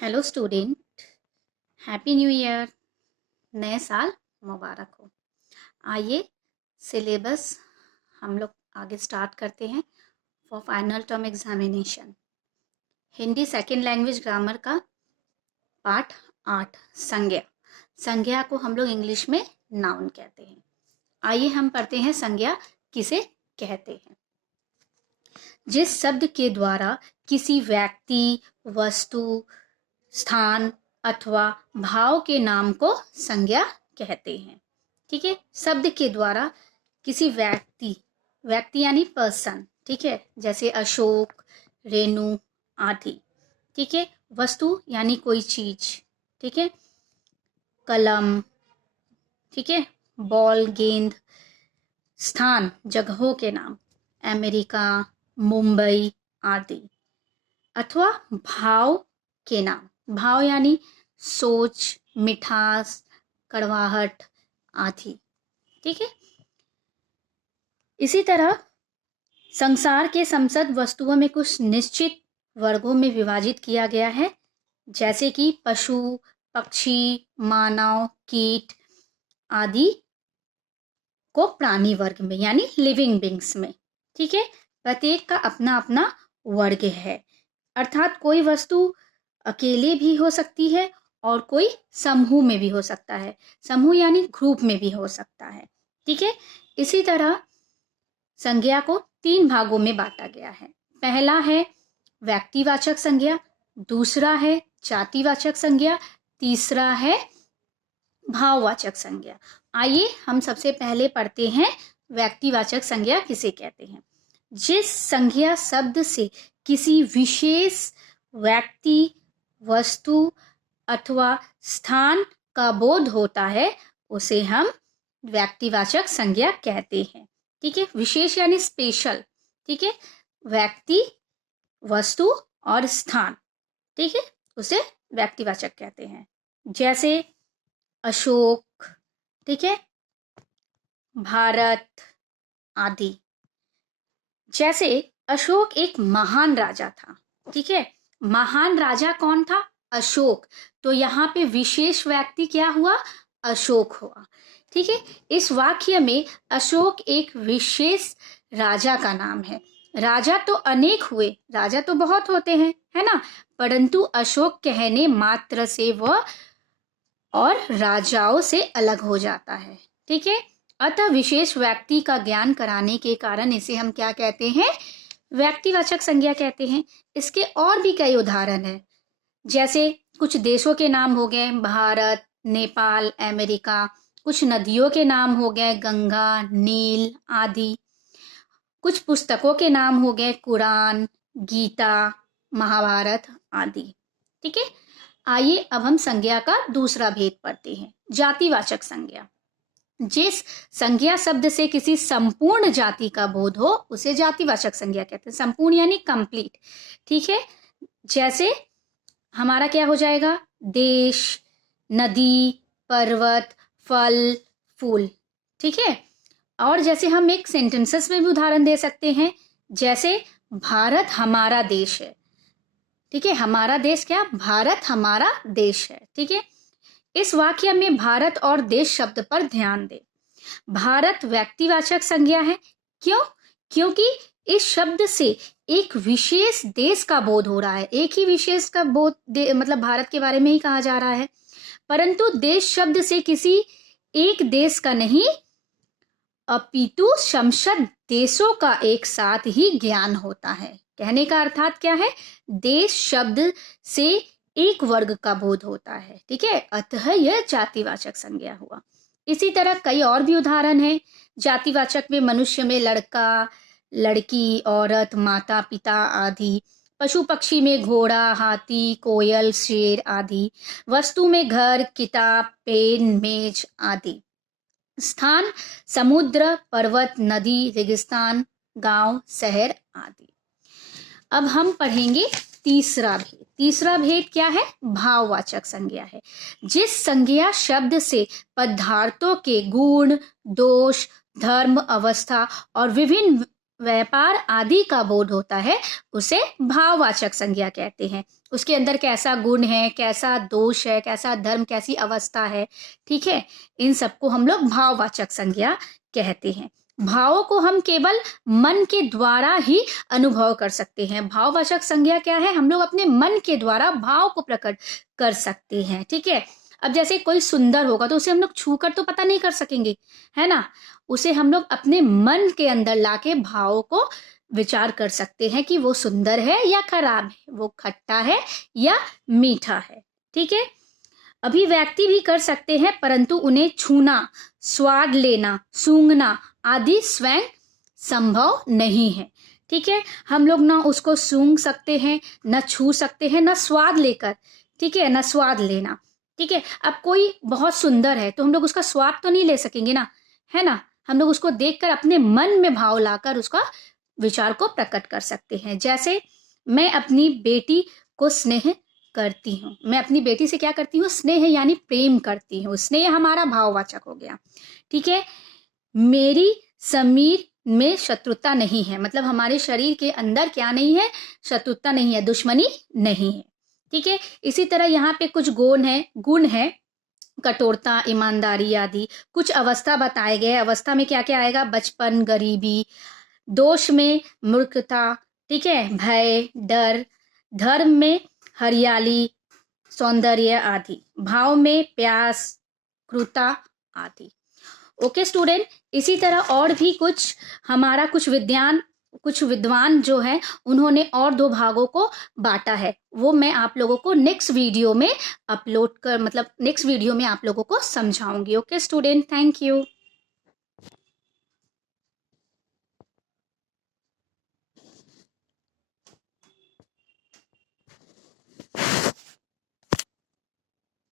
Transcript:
Hello student, happy new year. नए साल मुबारक हो। आइए सिलेबस हम लोग आगे स्टार्ट करते हैं for final term examination. Hindi second language grammar का पाठ 8 संज्ञा। संज्ञा को हम लोग इंग्लिश में नाउन कहते हैं। आइए हम पढ़ते हैं संज्ञा किसे कहते हैं। जिस शब्द के द्वारा किसी व्यक्ति, वस्तु, स्थान अथवा भाव के नाम को संज्ञा कहते हैं। ठीक है, शब्द के द्वारा किसी व्यक्ति यानी पर्सन, ठीक है, जैसे अशोक, रेणु आदि। ठीक है, वस्तु यानी कोई चीज, ठीक है, कलम, ठीक है, बॉल, गेंद। स्थान जगहों के नाम, अमेरिका, मुंबई आदि। अथवा भाव के नाम, भाव यानी सोच, मिठास, कड़वाहट आदि। ठीक है, इसी तरह संसार के समस्त वस्तुओं में कुछ निश्चित वर्गों में विभाजित किया गया है, जैसे कि पशु, पक्षी, मानव, कीट आदि को प्राणी वर्ग में यानी लिविंग बींग्स में। ठीक है, प्रत्येक का अपना अपना वर्ग है, अर्थात कोई वस्तु अकेले भी हो सकती है और कोई समूह में भी हो सकता है। समूह यानी ग्रुप में भी हो सकता है। ठीक है, इसी तरह संज्ञा को 3 भागों में बांटा गया है। पहला है व्यक्तिवाचक संज्ञा, दूसरा है जातिवाचक संज्ञा, तीसरा है भाववाचक संज्ञा। आइए हम सबसे पहले पढ़ते हैं व्यक्तिवाचक संज्ञा किसे कहते हैं। जिस संज्ञा शब्द से किसी विशेष व्यक्ति, वस्तु अथवा स्थान का बोध होता है उसे हम व्यक्तिवाचक संज्ञा कहते हैं। ठीक है, विशेष यानी स्पेशल। ठीक है, व्यक्ति, वस्तु और स्थान, ठीक है, उसे व्यक्तिवाचक कहते हैं। जैसे अशोक, ठीक है, भारत आदि। जैसे अशोक एक महान राजा था। ठीक है, महान राजा कौन था? अशोक। तो यहाँ पे विशेष व्यक्ति क्या हुआ? अशोक हुआ। ठीक है, इस वाक्य में अशोक एक विशेष राजा का नाम है। राजा तो अनेक हुए, राजा तो बहुत होते हैं, है ना, परंतु अशोक कहने मात्र से वह और राजाओं से अलग हो जाता है। ठीक है, अतः विशेष व्यक्ति का ज्ञान कराने के कारण इसे हम क्या कहते हैं? व्यक्तिवाचक संज्ञा कहते हैं। इसके और भी कई उदाहरण हैं, जैसे कुछ देशों के नाम हो गए भारत, नेपाल, अमेरिका। कुछ नदियों के नाम हो गए गंगा, नील आदि। कुछ पुस्तकों के नाम हो गए कुरान, गीता, महाभारत आदि। ठीक है, आइए अब हम संज्ञा का दूसरा भेद पढ़ते हैं, जातिवाचक संज्ञा। जिस संज्ञा शब्द से किसी संपूर्ण जाति का बोध हो उसे जातिवाचक संज्ञा कहते हैं। संपूर्ण यानी कंप्लीट। ठीक है, जैसे हमारा क्या हो जाएगा? देश, नदी, पर्वत, फल, फूल। ठीक है, और जैसे हम एक सेंटेंसेस में भी उदाहरण दे सकते हैं, जैसे भारत हमारा देश है। ठीक है, हमारा देश क्या? भारत हमारा देश है। ठीक है, इस वाक्य में भारत और देश शब्द पर ध्यान दें। भारत व्यक्तिवाचक संज्ञा है। क्यों? क्योंकि इस शब्द से एक विशेष देश का बोध हो रहा है। एक ही विशेष का बोध मतलब भारत के बारे में ही कहा जा रहा है, परंतु देश शब्द से किसी एक देश का नहीं अपितु समस्त देशों का एक साथ ही ज्ञान होता है। कहने का अर्थात क्या है? देश शब्द से एक वर्ग का बोध होता है। ठीक है, अतः यह जातिवाचक संज्ञा हुआ। इसी तरह कई और भी उदाहरण हैं। जातिवाचक में मनुष्य में लड़का, लड़की, औरत, माता, पिता आदि। पशु पक्षी में घोड़ा, हाथी, कोयल, शेर आदि। वस्तु में घर, किताब, पेन, मेज आदि। स्थान समुद्र, पर्वत, नदी, रेगिस्तान, गांव, शहर आदि। अब हम पढ़ेंगे तीसरा भेद। तीसरा भेद क्या है? भाववाचक संज्ञा है। जिस संज्ञा शब्द से पदार्थों के गुण, दोष, धर्म, अवस्था और विभिन्न व्यापार आदि का बोध होता है उसे भाववाचक संज्ञा कहते हैं। उसके अंदर कैसा गुण है, कैसा दोष है, कैसा धर्म, कैसी अवस्था है, ठीक है, इन सबको हम लोग भाववाचक संज्ञा कहते हैं। भावों को हम केवल मन के द्वारा ही अनुभव कर सकते हैं। भाववाचक संज्ञा क्या है? हम लोग अपने मन के द्वारा भाव को प्रकट कर सकते हैं, ठीक है। अब जैसे कोई सुंदर होगा तो उसे हम लोग छू कर तो पता नहीं कर सकेंगे, है ना। उसे हम लोग अपने मन के अंदर लाके भावों को विचार कर सकते हैं कि वो सुंदर है या खराब है, वो खट्टा है या मीठा है, ठीक है। अभिव्यक्ति भी कर सकते हैं, परंतु उन्हें छूना, स्वाद लेना, सूंघना आदि स्वयं संभव नहीं है, ठीक है। हम लोग ना उसको सूंघ सकते हैं, न छू सकते हैं, न स्वाद लेकर, ठीक है, न स्वाद लेना, ठीक है। अब कोई बहुत सुंदर है तो हम लोग उसका स्वाद तो नहीं ले सकेंगे ना, है ना। हम लोग उसको देखकर अपने मन में भाव लाकर उसका विचार को प्रकट कर सकते हैं। जैसे मैं अपनी बेटी को स्नेह करती हूँ, मैं अपनी बेटी से क्या करती हूँ? स्नेह यानी प्रेम करती हूँ। स्नेह हमारा भाववाचक हो गया, ठीक है। मेरी समीर में शत्रुता नहीं है, मतलब हमारे शरीर के अंदर क्या नहीं है? शत्रुता नहीं है, दुश्मनी नहीं है, ठीक है। इसी तरह यहाँ पे कुछ गुण है, कठोरता, ईमानदारी आदि। कुछ अवस्था बताए गए, अवस्था में क्या क्या आएगा? बचपन, गरीबी। दोष में मूर्खता, ठीक है, भय, डर। धर्म में हरियाली, सौंदर्य आदि। भाव में प्यास, क्रूरता आदि। ओके स्टूडेंट, इसी तरह और भी कुछ विद्वान जो है उन्होंने और 2 भागों को बांटा है, वो मैं आप लोगों को नेक्स्ट वीडियो में आप लोगों को समझाऊंगी। Okay student, thank you.